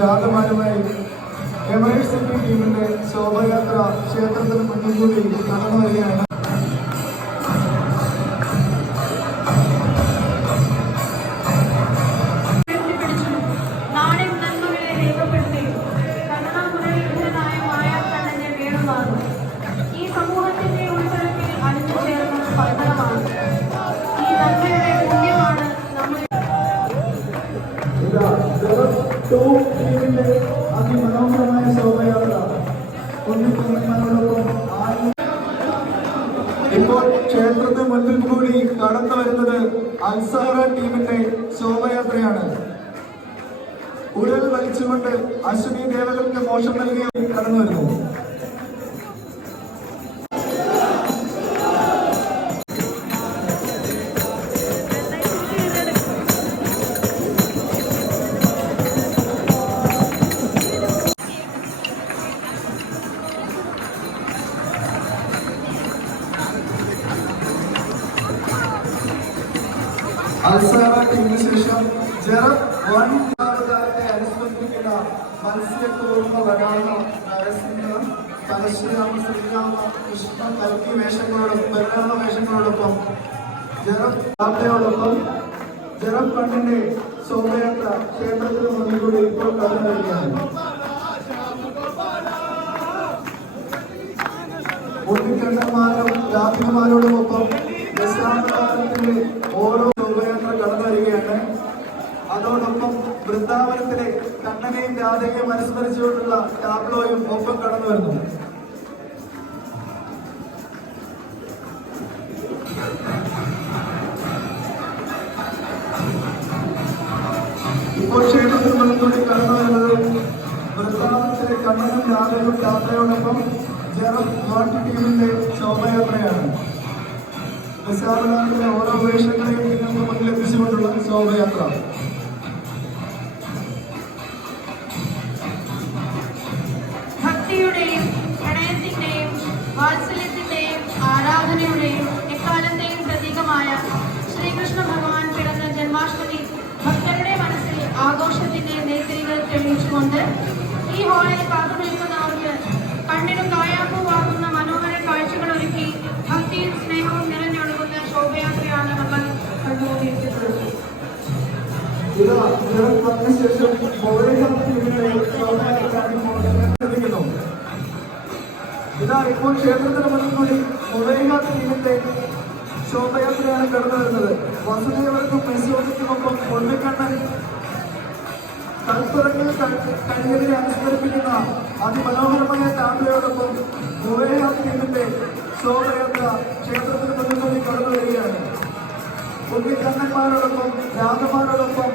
രാധമാരുമായി Emirates city ടീമിന്റെ ശോഭയാത്ര ക്ഷേത്രത്തിന് മുന്നിൽ കൂടി കടന്നു വരികയാണ്. അതിമനോഹരമായ ശോഭയാത്ര ഇപ്പോൾ ക്ഷേത്രത്തിന് മുന്നിൽ കൂടി കടന്നു വരുന്നത് അൽസഹറ ടീമിന്റെ ശോഭയാത്രയാണ്. ഉടൽ വലിച്ചുകൊണ്ട് അശ്വിനി ദേവകൾക്ക് മോഷം നൽകി കടന്നു വരുന്നു. അൽസഹറ ടീമിന് ശേഷം ജറബ് വൻകാലത്തെ അനുസ്മരിക്കുന്ന മത്സ്യക്കൂർമ്മ വരാണ നരസിംഹ പരശുരാമ ശ്രീരാമ കൃഷ്ണ കൽക്കി വേഷങ്ങളോടൊപ്പം പരിണാമ വേഷങ്ങളോടൊപ്പം ജറബ് യാത്രയോടൊപ്പം ജറബ് കണ്ണിന്റെ ശോഭയാത്ര ക്ഷേത്രത്തിന് മുന്നിൽ കൂടി ഇപ്പോൾ കടന്നു വരികയാണ്. ഉണ്ണിക്കണ്ണന്മാരും രാധികമാരോടുമൊപ്പം ദശാവതാരത്തിന്റെ ഓരോ ശോഭയാത്ര കടന്നു വരികയാണ്. അതോടൊപ്പം വൃന്ദാവനത്തിലെ കണ്ണനെയും രാധയെയും അനുസ്മരിച്ചുകൊണ്ടുള്ള ടാബ്ലോയും ഒപ്പം കടന്നു വരുന്നു. ഇപ്പോൾ ക്ഷേത്രത്തിൽ മുൻകൂടി കടന്നു വരുന്നത് വൃന്ദാവനത്തിലെ കണ്ണനും രാധയും യാത്രയോടൊപ്പം ജറബ് വാട്ട് ടീമിന്റെ ശോഭയാത്രയാണ്. ദശാവതാരത്തിലെ ഓരോ വേഷങ്ങളെയും നിങ്ങൾക്ക് മുന്നിൽ എത്തിച്ചുകൊണ്ടുള്ള ശോഭയാത്ര. ഭക്തിയുടെയും പ്രണയത്തിന്റെയും വാത്സല്യത്തിന്റെയും ആരാധനയുടെയും എക്കാലത്തെയും പ്രതീകമായ ശ്രീകൃഷ്ണ ഭഗവാൻ പിറന്ന ജന്മാഷ്ടമി ഭക്തരുടെ മനസ്സിൽ ആഘോഷത്തിന്റെ നെയ്ത്തിരികൾ തെളിയിച്ചുകൊണ്ട് ഈ ഹാളിൽ കാത്തുനിൽക്കുന്നവർക്ക് കണ്ണിനും കായാപ്പുവാകുന്ന മനോഹര കാഴ്ചകൾ ഒരുക്കി ഭക്തിയും സ്നേഹവും നിറഞ്ഞൊഴുകുന്ന ശോഭയാത്രയാണ് നമ്മൾ കണ്ടുകൊണ്ടിരിക്കുന്നത്. ഇതാ ഇപ്പോൾ ക്ഷേത്രത്തിന് മുന്നിൽ കൂടി മുളൈകാത്ത ടീമിന്റെ ശോഭയാത്രയാണ് കടന്നു വരുന്നത്. വസുദേവർക്കും മെസ്സോദയ്ക്കുമൊപ്പം പൊന്നിക്കണ്ണൻ കൽപ്പറങ്ങൾ കഴിഞ്ഞതിനെ അനുസ്മരിപ്പിക്കുന്ന അതിമനോഹരമായ ടാബ്ലയോടൊപ്പം മുളൈകാത്ത ടീമിന്റെ ശോഭയാത്ര ക്ഷേത്രത്തിന് മുന്നിൽ കൂടി കടന്നു വരികയാണ്. ഉണ്ണിക്കണ്ണന്മാരോടൊപ്പം രാധമാരോടൊപ്പം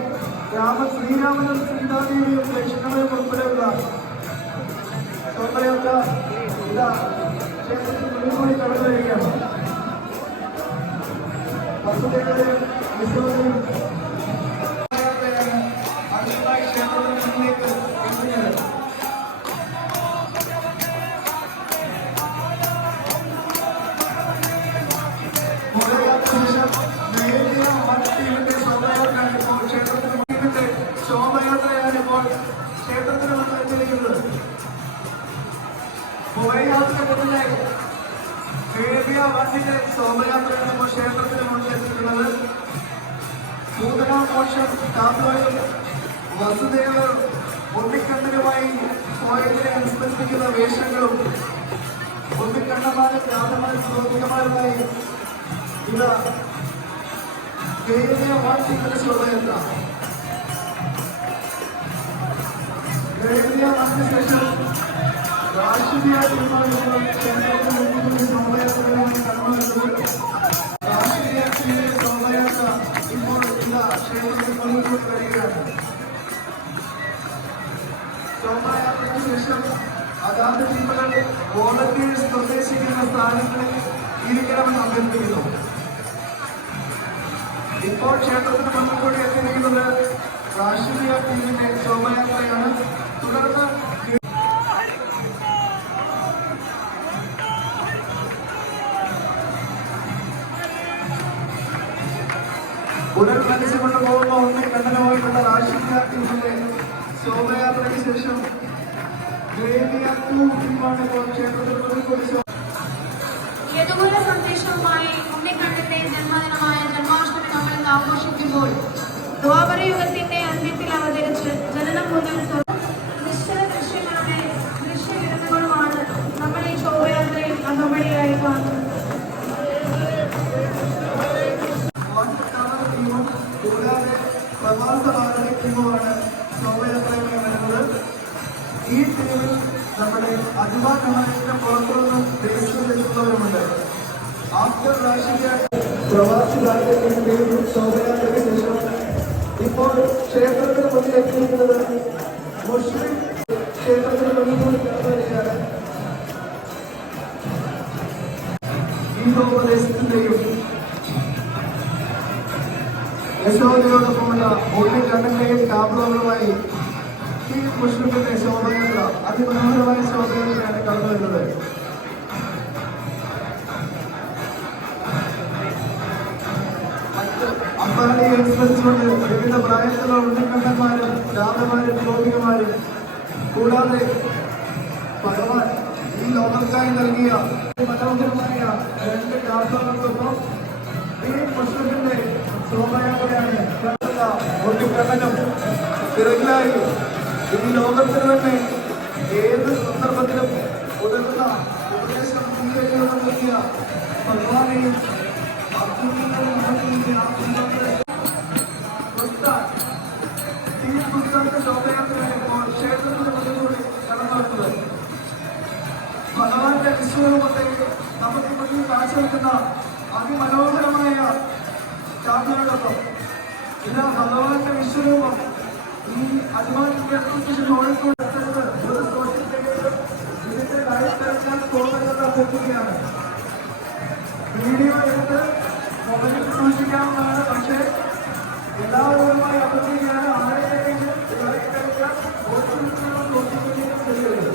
ശ്രീരാമനും സീതാദേവിയും ലക്ഷ്മണനും ഉൾപ്പെടെയുള്ള ശോഭയാത്ര ഇതാ ക്ഷേത്രത്തിന് മുന്നിൽ കൂടി കടന്നു വരികയാണ്. വസുദേവരെയും വിശ്വനെയും അടുത്തതായി ക്ഷേത്രത്തിന് മുന്നിലേക്ക് എത്തുന്നത്. ശോഭയാത്രയാണ് ഇപ്പോൾ ക്ഷേത്രത്തിന് മുന്നിൽ എത്തിയിരിക്കുന്നത്. മുളൈകാത്തിലെ വണ്ടിന്റെ ശോഭയാത്രയാണ് ഇപ്പോൾ ക്ഷേത്രത്തിന് മുന്നിൽ എത്തിയിട്ടുള്ളത്. പൂതനാമോക്ഷം ടാബ്ലോയും വസുദേവർ ഉണ്ണിക്കണ്ണനുമായി പോയതിനെ അനുസ്മരിപ്പിക്കുന്ന വേഷങ്ങളും ഉണ്ണിക്കണ്ണന്മാരും രാധമാരും സ്രോതികമാരുമായി ഇതാ വാട്ടിന്റെ ശോഭയാത്ര. ശേഷം രാഷ്ട്രീയ തീരുമാനങ്ങളും ക്ഷേത്രത്തിന് മുന്നിൽ ശോഭയാത്രകളുമായി കടന്നു വരുന്നത്. രാഷ്ട്രീയ ശോഭയാത്ര ഇപ്പോൾ ഇതാ ക്ഷേത്രത്തിൽ മുന്നിൽ കഴിയുകയാണ്. ശോഭയാത്രയ്ക്ക് ശേഷം അതാത് ടീമുകൾ വോളണ്ടിയേഴ്സ് നിർദ്ദേശിക്കുന്ന സ്ഥാനങ്ങളിൽ ഇരിക്കണമെന്ന് അഭ്യർത്ഥിക്കുന്നു. ഇപ്പോൾ ക്ഷേത്രത്തിന് മുന്നിൽ കൂടി എത്തിയിരിക്കുന്നത് രാഷ്ട്രീയ ടീമിന്റെ ശോഭയാത്രയാണ്. തുടർന്ന് ഉടൻ നനച്ചുകൊണ്ട് പോകുന്ന ഒന്നേ കണ്ണനുമായിട്ടുള്ള രാഷ്ട്രീയ ടീമിന്റെ ശോഭയാത്രയ്ക്ക് ശേഷം ടീമാണ് ഇപ്പോൾ ക്ഷേത്രത്തിൽ പ്രതികൂടി യദുകുല സന്ദേശവുമായി ഉണ്ണിക്കണ്ണന്റെ ജന്മദിനമായ ജന്മാഷ്ടമി നമ്മൾ ഇന്ന് ആഘോഷിക്കുമ്പോൾ ദ്വാപരയുഗത്തിന്റെ അന്ത്യത്തിൽ അവതരിച്ച് ജനനം മുതൽ നിശ്ചല ദൃശ്യങ്ങളുടെ ദൃശ്യവിരുന്നുകളുമാണ് നമ്മൾ ഈ ശോഭയാത്രയിൽ അകമ്പടിയായി കാണുന്നത്. കൂടാതെ പ്രവാസ ടീമുമാണ് ശോഭയാത്രയുമായി വരുന്നത്. ഈ ടീമിൽ നമ്മുടെ അഭിമാനമായിട്ട് പുറത്തുനിന്നും ദേശീയത്തിലെത്തുന്നവരുമുണ്ട്. ആഫ്റ്റർ രാഷ്ട്രീയ പ്രവാസി രാജ്യത്തിന്റെയും ശോഭയാത്രയ്ക്ക് ശേഷം ഇപ്പോൾ ക്ഷേത്രത്തിന് മുന്നിൽ എത്തിയിരിക്കുന്നത് മുസ്ലിം ക്ഷേത്രത്തിന് മുന്നിൽ കൂടി കടന്നു വരികയാണ്. ഗീതോപദേശത്തിന്റെയും യശോദയോടൊപ്പമുള്ള ഉണ്ണിക്കണ്ണന്റെയും കാബ്ലോകളുമായി ഈ മുസ്ലിമിന്റെ ശോഭയാത്ര അതിമനോഹരമായ ശോഭയാത്രയാണ് കടന്നു വരുന്നത്. അമ്പാടി എക്സ്പ്രസ് കൊണ്ട് വിവിധ പ്രായത്തിലുള്ള ഉണ്ണിക്കണ്ണന്മാരും രാധമാരും ഗോപികമാരും കൂടാതെ ഭഗവാൻ ഈ ലോകർക്കായി നൽകിയ മനോഹരമായ രണ്ട് കാബ്ലോകൾക്കൊപ്പം ഈ മുസ്ലിമിന്റെ ശോഭയാത്രയാണ് ഉണ്ണിക്കണ്ണനും പിറകിലായി ഈ ലോകത്തിന് തന്നെ ഏത് സന്ദർഭത്തിലും ഉതകുന്ന ഉപദേശം സ്വീകരിക്കുന്ന നൽകിയ ഭഗവാനെയും ശോഭയാത്രയാണ് ക്ഷേത്രത്തിന് മുന്നിലൂടെ കടന്നു വരുന്നത്. ഭഗവാന്റെ വിശ്വരൂപത്തെ നമുക്ക് മുന്നിൽ കാഴ്ചവെക്കുന്ന അതിമനോഹരമായ ചാർജുകളൊപ്പം ഇതാ ഭഗവാന്റെ വിശ്വരൂപം ഈ അഭിമാനിക്കുന്ന കോഴിക്കോട് ഒരു സോഷ്യൽ മീഡിയയിലും ഇതിന്റെ ലൈവ് ടെലികാസ്റ്റ് പോകുന്നത് അഭ്യർത്ഥിക്കുകയാണ്. വീഡിയോ എടുത്ത് മൊബൈലിൽ സൂക്ഷിക്കാവുന്നതാണ്. പക്ഷേ എല്ലാവരുമായി അഭ്യർത്ഥിക്കുകയാണ് ആരെയെങ്കിലും ലൈവ് ടെലികാസ്റ്റ് സോഷ്യൽ മീഡിയയിലും ചെയ്യരുത്.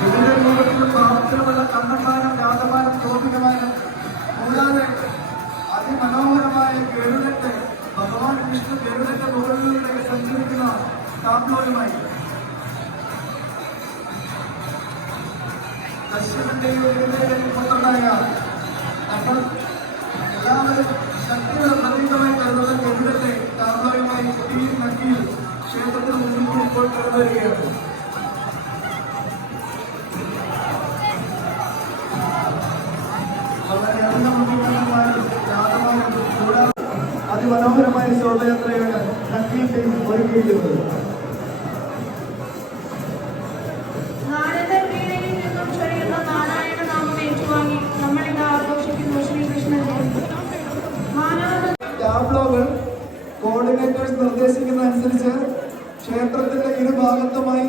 വിവിധ രൂപത്തിലും പ്രാർത്ഥനമുള്ള കണ്ണന്മാരും രാധമാരും ഗോപികമാരും കൂടാതെ അതിമനോഹരമായ ഗരുഡന്റെ ഭഗവാൻ വിഷ്ണു ഗരുഡന്റെ മുകളിലൂടെ സഞ്ചരിക്കുന്ന കാബ്ലോയുമായി ദശരഥന്റെയും ഗരുഡന്റെയും പുത്രനായ നമ്മൾ എല്ലാവരും ശക്തിയുടെ പ്രതീകമായി കരുതുന്ന ഗരുഡന്റെ കാബ്ലോയുമായി ഈ നദിയിൽ ക്ഷേത്രത്തിന് മുന്നിൽ ഇപ്പോൾ കടന്നു വരികയാണ്. അതിമനോഹരമായ ശോഭയാത്രയാണ് നക്കിയിൽ ടീം ഒരുക്കിയിരിക്കുന്നത്. നാരദർ വീണയിൽ നിന്നും ചൊരിയുന്ന നാരായണ നാമം ഏറ്റുവാങ്ങി നമ്മളിത് ആഘോഷിക്കുന്നു ശ്രീകൃഷ്ണ ജയന്തി. ടാബ്ലോകൾ കോർഡിനേറ്റേഴ്സ് നിർദ്ദേശിക്കുന്ന അനുസരിച്ച് ക്ഷേത്രത്തിന്റെ ഇരുഭാഗത്തുമായി